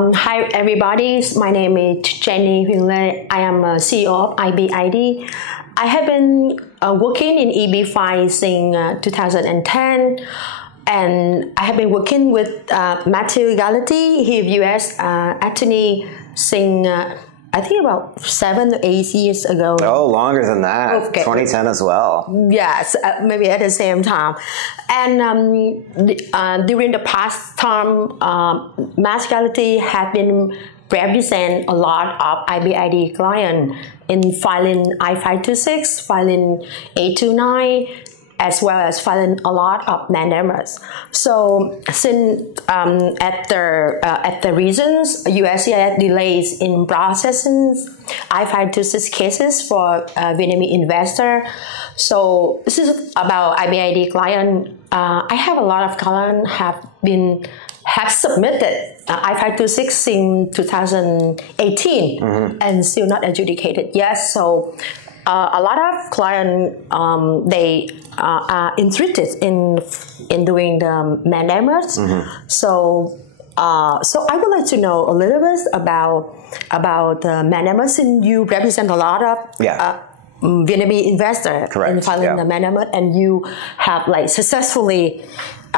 Hi everybody, my name is Jenny Huyền Lê. I am a CEO of EB-5. I have been working in EB-5 since 2010, and I have been working with Matthew Galati, he U.S. attorney, since I think about 7 or 8 years ago. Oh, longer than that. Okay. 2010 as well. Yes, maybe at the same time. And during the past time, Matt Galati had been represent a lot of EB-5 clients in filing I-526, filing 829, as well as filing a lot of mandamus. So since at the reasons, USCIS delays in processing I-526 cases for Vietnamese investor. So this is about EB-5 client. I have a lot of clients have submitted I-526 since 2018 and still not adjudicated yet. So a lot of clients they are interested in doing the mandamus. So I would like to know a little bit about the mandamus, since you represent a lot of Vietnamese investors in filing the mandamus, and you have like successfully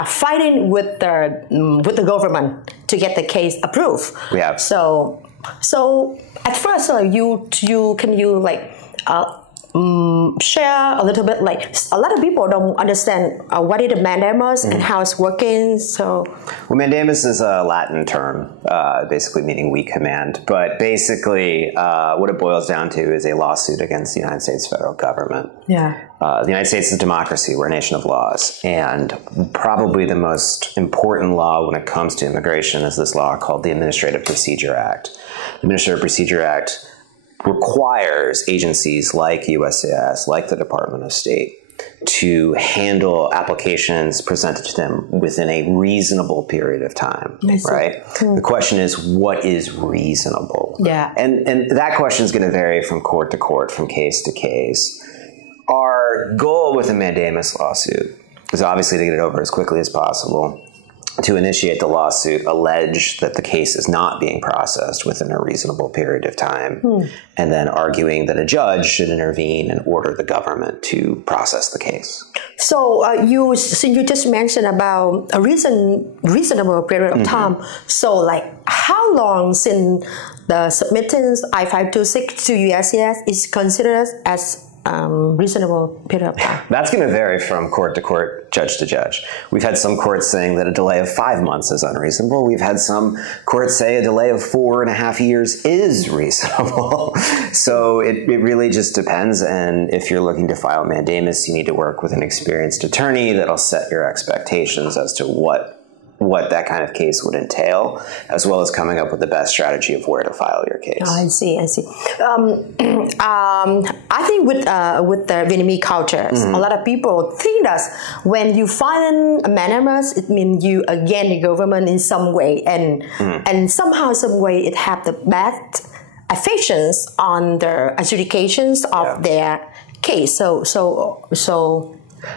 fighting with the government to get the case approved. We have. So at first, can you like share a little bit, like a lot of people don't understand what is the mandamus and how it's working. So, well, mandamus is a Latin term, basically meaning we command. But basically, what it boils down to is a lawsuit against the United States federal government. Yeah. The United States is a democracy. We're a nation of laws. And probably the most important law when it comes to immigration is this law called the Administrative Procedure Act. The Administrative Procedure Act requires agencies like USCIS, like the Department of State, to handle applications presented to them within a reasonable period of time, right? The question is, what is reasonable? Yeah. And that question is going to vary from court to court, from case to case. Our goal with a mandamus lawsuit is obviously to get it over as quickly as possible, to initiate the lawsuit, allege that the case is not being processed within a reasonable period of time, and then arguing that a judge should intervene and order the government to process the case. So since you just mentioned about a reasonable period of time, so like how long since the submitting I-526 to USCIS is considered as reasonable period of time? That's going to vary from court to court, judge to judge. We've had some courts saying that a delay of 5 months is unreasonable. We've had some courts say a delay of 4.5 years is reasonable. So it really just depends. And if you're looking to file mandamus, you need to work with an experienced attorney that'll set your expectations as to what that kind of case would entail, as well as coming up with the best strategy of where to file your case. I see. I think with the Vietnamese culture, a lot of people think that when you file a mandamus, it means you against the government in some way, and somehow, some way, it have the bad affections on the adjudications of their case. So.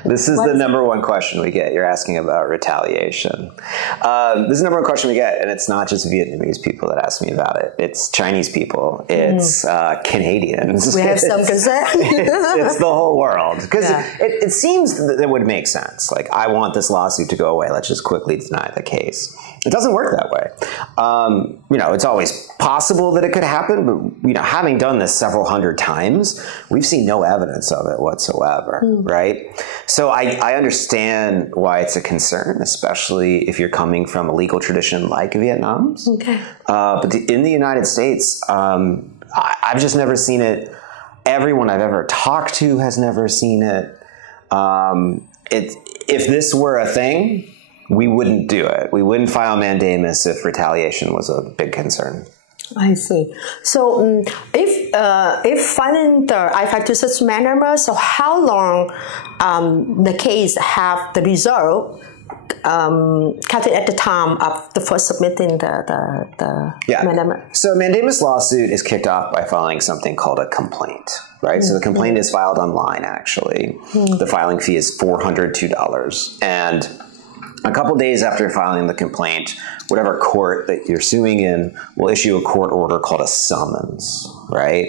This is the #1 question we get. You're asking about retaliation. This is the #1 question we get, and it's not just Vietnamese people that ask me about it. It's Chinese people. It's Canadians. We have some concern. It's the whole world. Because it seems that it would make sense. Like, I want this lawsuit to go away. Let's just quickly deny the case. It doesn't work that way. It's always possible that it could happen, but having done this several hundred times, we've seen no evidence of it whatsoever, right? So I understand why it's a concern, especially if you're coming from a legal tradition like Vietnam's. Okay. But in the United States, I've just never seen it. Everyone I've ever talked to has never seen it. If this were a thing, we wouldn't do it. We wouldn't file mandamus if retaliation was a big concern. I see. So if filing the I-526 mandamus, so how long the case have the result counted at the time of the first submitting the mandamus? So a mandamus lawsuit is kicked off by filing something called a complaint, right? So the complaint is filed online, actually. The filing fee is $402. And A couple days after filing the complaint, whatever court that you're suing in will issue a court order called a summons, right?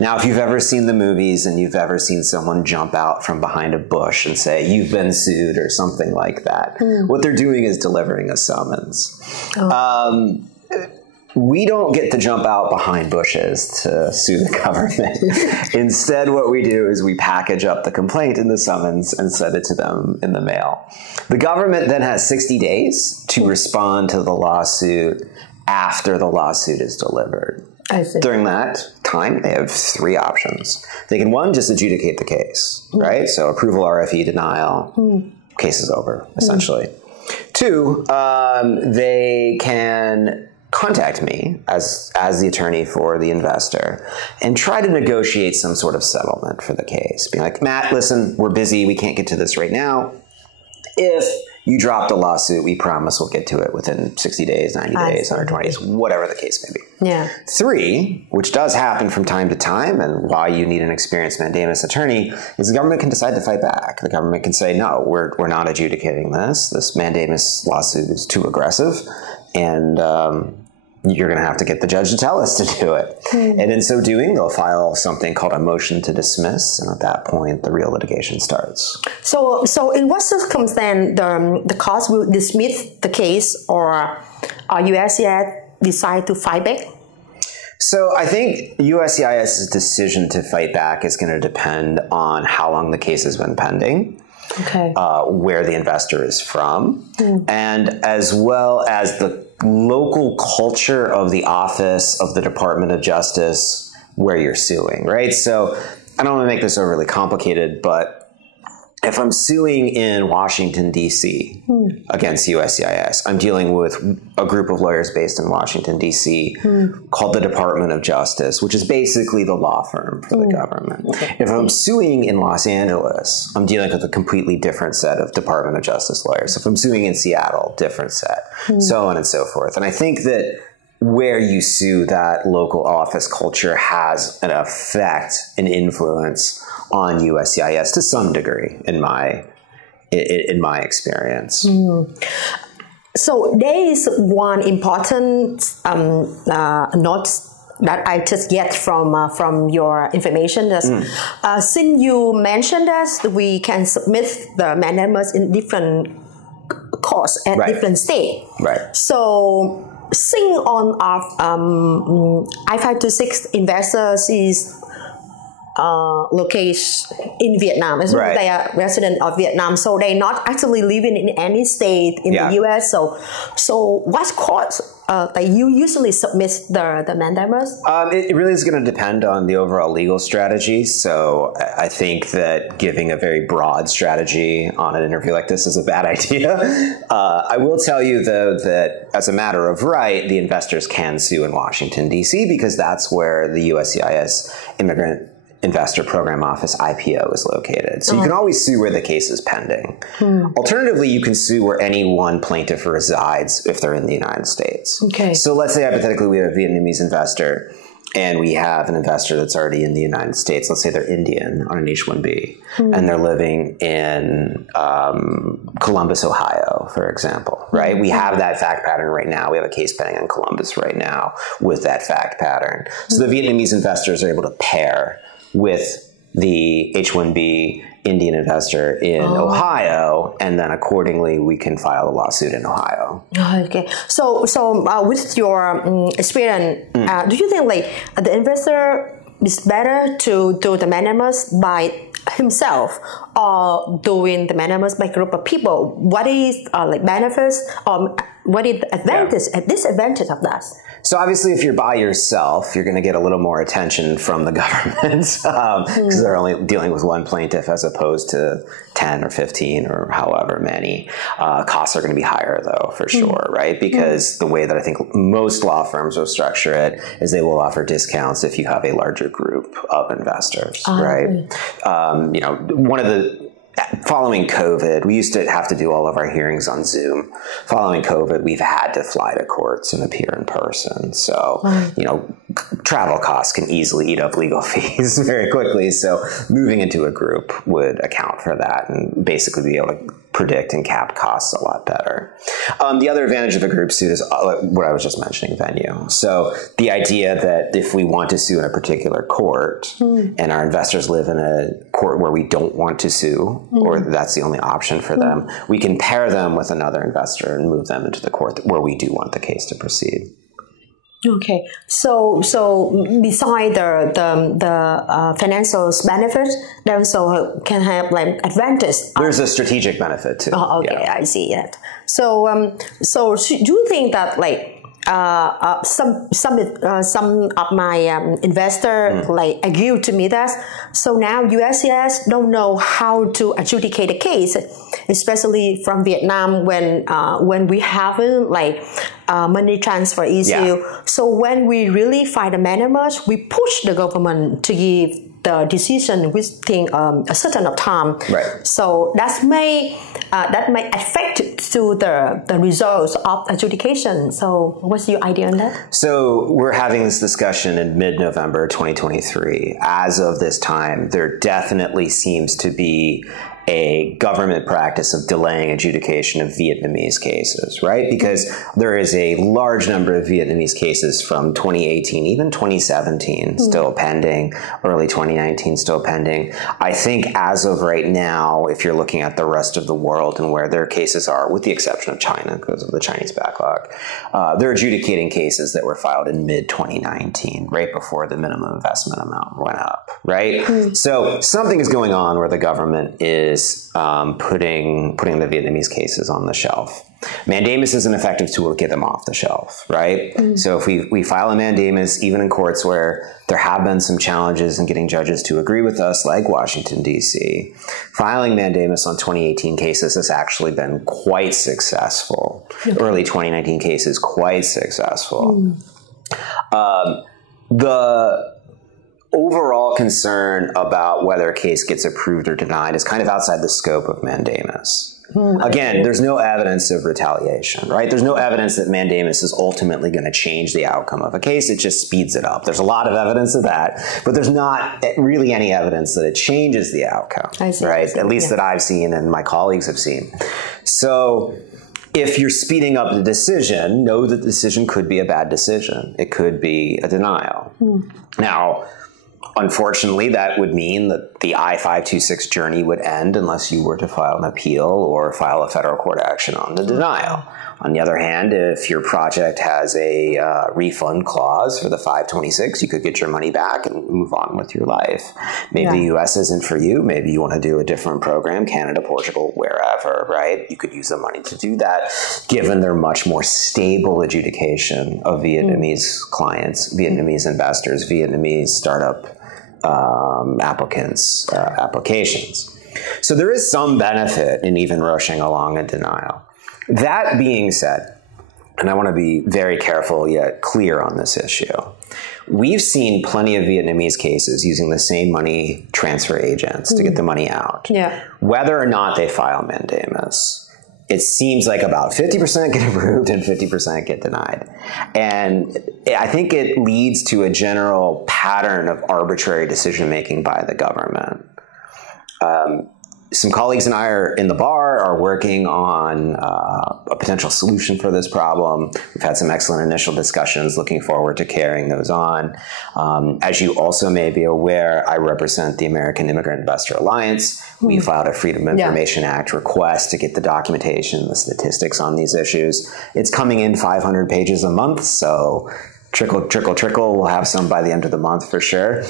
Now, if you've ever seen the movies and you've ever seen someone jump out from behind a bush and say, you've been sued or something like that, what they're doing is delivering a summons. We don't get to jump out behind bushes to sue the government. Instead, what we do is we package up the complaint in the summons and send it to them in the mail. The government then has 60 days to respond to the lawsuit after the lawsuit is delivered. I see. During that time, they have three options. They can, one, just adjudicate the case, right? So approval, RFE, denial, case is over, essentially. Two, they can contact me as the attorney for the investor and try to negotiate some sort of settlement for the case. Being like, Matt, listen, we're busy. We can't get to this right now. If you drop the lawsuit, we promise we'll get to it within 60 days, 90 days, 120 days, whatever the case may be. Yeah. Three, which does happen from time to time, and why you need an experienced mandamus attorney, is the government can decide to fight back. The government can say, no, we're not adjudicating this. This mandamus lawsuit is too aggressive, and you're going to have to get the judge to tell us to do it. And in so doing, they'll file something called a motion to dismiss, and at that point, the real litigation starts. So in what circumstance the court will dismiss the case, or USCIS decide to fight back? So I think USCIS's decision to fight back is going to depend on how long the case has been pending. Okay. Where the investor is from, and as well as the local culture of the office of the Department of Justice where you're suing, right? So I don't want to make this overly complicated, but if I'm suing in Washington, D.C. against USCIS, I'm dealing with a group of lawyers based in Washington, D.C. Called the Department of Justice, which is basically the law firm for the government. If I'm suing in Los Angeles, I'm dealing with a completely different set of Department of Justice lawyers. If I'm suing in Seattle, different set, so on and so forth. And I think that where you sue, that local office culture has an effect, an influence on USCIS to some degree, in my experience. So there is one important note that I just get from your information. Since you mentioned that we can submit the mandamus in different courts at different states. Right. So since on our I-526 investors is location in Vietnam, as well, they are resident of Vietnam, so they're not actually living in any state in the U.S. So what courts that you usually submit the mandamus? It really is going to depend on the overall legal strategy. So I think that giving a very broad strategy on an interview like this is a bad idea. I will tell you, though, that as a matter of right, the investors can sue in Washington, D.C., because that's where the USCIS Immigrant Investor Program Office, IPO, is located. So you can always sue where the case is pending. Alternatively, you can sue where any one plaintiff resides if they're in the United States. So let's say hypothetically we have a Vietnamese investor and we have an investor that's already in the United States. Let's say they're Indian on an H-1B and they're living in Columbus, Ohio, for example, right? We have that fact pattern right now. We have a case pending in Columbus right now with that fact pattern. So the Vietnamese investors are able to pair with the H-1B Indian investor in Ohio, and then accordingly we can file a lawsuit in Ohio. Okay. So with your experience, do you think like the investor is better to do the mandamus by himself or doing the mandamus by a group of people? What is like benefits? What is the advantage and disadvantage of that? So obviously, if you're by yourself, you're going to get a little more attention from the government because they're only dealing with one plaintiff as opposed to 10 or 15 or however many. Costs are going to be higher, though, for sure, right? Because the way that I think most law firms will structure it is they will offer discounts if you have a larger group of investors, right? You know, one of the following COVID, we used to have to do all of our hearings on Zoom. Following COVID, we've had to fly to courts and appear in person. So, you know, travel costs can easily eat up legal fees very quickly. So moving into a group would account for that and basically be able to predict and cap costs a lot better. The other advantage of a group suit is what I was just mentioning, venue. So the idea that if we want to sue in a particular court and our investors live in a court where we don't want to sue, or that's the only option for them, we can pair them with another investor and move them into the court where we do want the case to proceed. Okay, so beside the financial benefit, they also can have like advantage. There's a strategic benefit too. Oh, okay, yeah. I see it. So do you think that like some of my investor like agree to me that so now USCIS don't know how to adjudicate a case, especially from Vietnam when we haven't like money transfer issue. Yeah. So when we really find a mandamus, we push the government to give the decision within a certain of time. Right. So that may affect to the results of adjudication. So what's your idea on that? So we're having this discussion in mid-November 2023. As of this time, there definitely seems to be a government practice of delaying adjudication of Vietnamese cases, right? Because there is a large number of Vietnamese cases from 2018, even 2017, still pending, early 2019 still pending. I think as of right now, if you're looking at the rest of the world and where their cases are, with the exception of China because of the Chinese backlog, they're adjudicating cases that were filed in mid-2019, right before the minimum investment amount went up, right? So something is going on where the government is putting the Vietnamese cases on the shelf. Mandamus is an effective tool to get them off the shelf, right? So if we file a mandamus, even in courts where there have been some challenges in getting judges to agree with us, like Washington, D.C., filing mandamus on 2018 cases has actually been quite successful. Early 2019 cases, quite successful. The overall concern about whether a case gets approved or denied is kind of outside the scope of mandamus. Again, there's no evidence of retaliation, right? There's no evidence that mandamus is ultimately going to change the outcome of a case. It just speeds it up. There's a lot of evidence of that, but there's not really any evidence that it changes the outcome, right? At least that I've seen and my colleagues have seen. So if you're speeding up the decision, know that the decision could be a bad decision. It could be a denial. Now, unfortunately, that would mean that the I-526 journey would end unless you were to file an appeal or file a federal court action on the denial. On the other hand, if your project has a refund clause for the 526, you could get your money back and move on with your life. Maybe the U.S. isn't for you. Maybe you want to do a different program, Canada, Portugal, wherever, right? You could use the money to do that, given their much more stable adjudication of Vietnamese clients, Vietnamese investors, Vietnamese startup applicants' applications. So there is some benefit in even rushing along a denial. That being said, and I want to be very careful yet clear on this issue, we've seen plenty of Vietnamese cases using the same money transfer agents to get the money out. Whether or not they file mandamus, it seems like about 50% get approved and 50% get denied. And I think it leads to a general pattern of arbitrary decision-making by the government. Some colleagues and I are in the bar are working on a potential solution for this problem. We've had some excellent initial discussions, looking forward to carrying those on. As you also may be aware, I represent the American Immigrant Investor Alliance. We filed a Freedom of Information Act request to get the documentation, the statistics on these issues. It's coming in 500 pages a month, so trickle, trickle, trickle. We'll have some by the end of the month for sure,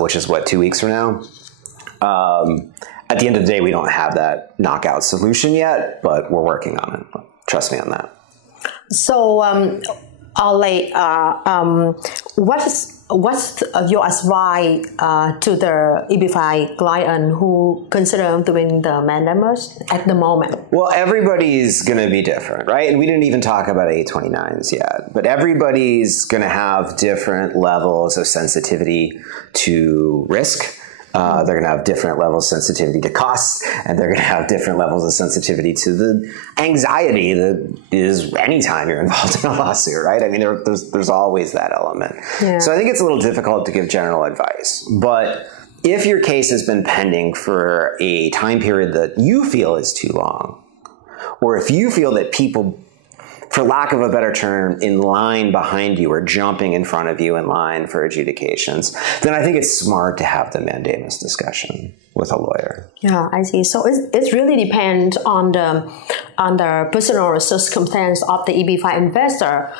which is, what, 2 weeks from now? At the end of the day, we don't have that knockout solution yet, but we're working on it. Trust me on that. So, what's your advice to the EB-5 client who consider doing the mandamus at the moment? Well, everybody's going to be different, right? And we didn't even talk about 829s yet, but everybody's going to have different levels of sensitivity to risk. They're going to have different levels of sensitivity to costs, and they're going to have different levels of sensitivity to the anxiety that is anytime you're involved in a lawsuit, right? I mean, there's always that element. So I think it's a little difficult to give general advice, but if your case has been pending for a time period that you feel is too long, or if you feel that people, for lack of a better term, in line behind you or jumping in front of you in line for adjudications, then I think it's smart to have the mandamus discussion with a lawyer. Yeah, I see. So it really depends on the personal circumstance of the EB-5 investor.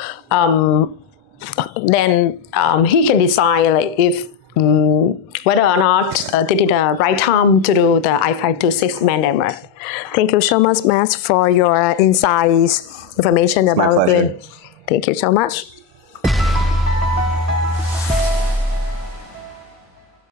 Then he can decide like if whether or not this is the right time to do the I-526 mandamus. Thank you so much, Matt, for your insights, information about it. Thank you so much.